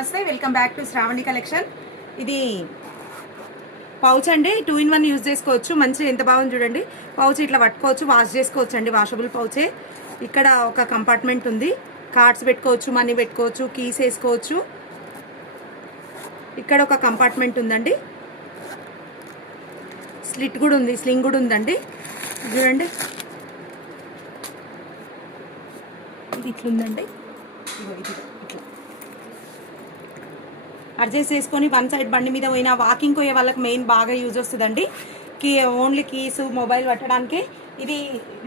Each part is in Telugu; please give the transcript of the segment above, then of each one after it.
నమస్తే, welcome back to Shravani collection. ఇది పౌచ్ అండి, 2-in-1 యూజ్ చేసుకోవచ్చు. మంచి ఎంత బాగుంది చూడండి. పౌచ్ ఇట్లా పట్టుకోవచ్చు, వాష్ చేసుకోవచ్చు అండి. వాషబుల్ పౌచే. ఇక్కడ ఒక కంపార్ట్మెంట్ ఉంది, కార్డ్స్ పెట్టుకోవచ్చు, మనీ పెట్టుకోవచ్చు, కీస్ వేసుకోవచ్చు. ఇక్కడ ఒక కంపార్ట్మెంట్ ఉందండి, స్లిట్ కూడా ఉంది, స్లింగ్ కూడా ఉందండి. చూడండి, ఇది ఇట్లుందండి. ఇట్లా అడ్జస్ట్ చేసుకొని వన్ సైడ్ బండి మీద పోయినా వాకింగ్ పోయే వాళ్ళకి మెయిన్ బాగా యూజ్ వస్తుందండి. ఓన్లీ కీస్ మొబైల్ పట్టడానికి ఇది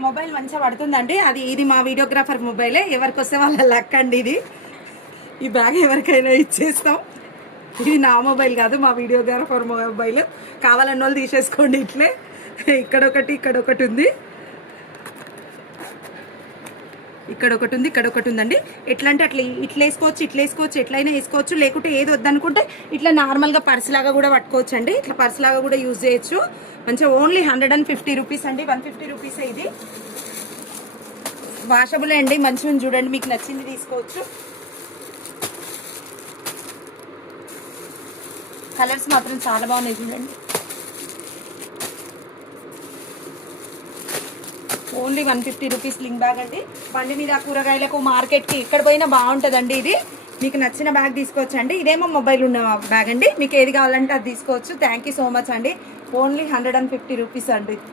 మొబైల్ మంచిగా పడుతుందండి. ఇది మా వీడియోగ్రాఫర్ మొబైలే, ఎవరికి వస్తే వాళ్ళ లక్ అండి. ఈ బ్యాగ్ ఎవరికైనా ఇచ్చేస్తాం. ఇది నా మొబైల్ కాదు, మా వీడియోగ్రాఫర్ మొబైల్. కావాలన్న వాళ్ళు తీసేసుకోండి. ఇట్లే ఇక్కడ ఒకటి ఉంది, ఇక్కడ ఒకటి ఉందండి. ఎట్లా అంటే అట్లా ఇట్లా వేసుకోవచ్చు, ఎట్లయినా వేసుకోవచ్చు. లేకుంటే ఏది వద్దనుకుంటే ఇట్లా నార్మల్గా పర్స్ లాగా కూడా పట్టుకోవచ్చు అండి. ఇట్లా పర్స్ లాగా కూడా యూజ్ చేయొచ్చు. మంచిగా ఓన్లీ 150 రూపీస్ అండి. 150 రూపీసే. ఇది వాషబుల్ అండి, మంచిగా చూడండి. మీకు నచ్చింది తీసుకోవచ్చు. కలర్స్ మాత్రం చాలా బాగున్నాయి చూడండి. ఓన్లీ 150 రూపీస్ స్లింగ్ బ్యాగ్ అండి. బండి మీద కూరగాయలకు మార్కెట్కి ఎక్కడ పోయినా బాగుంటుందండి. ఇది మీకు నచ్చిన బ్యాగ్ తీసుకోవచ్చు అండి. ఇదేమో మొబైల్ ఉన్న బ్యాగ్ అండి. మీకు ఏది కావాలంటే అది తీసుకోవచ్చు. థ్యాంక్ యూ సో మచ్ అండి. ఓన్లీ 150 రూపీస్ అండి.